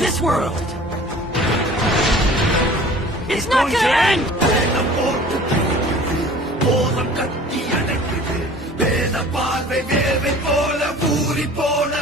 This world is not gonna end! போதம் கத்தி அணைக்குது வேத பார்வை வேர்வை போல ஊறி போன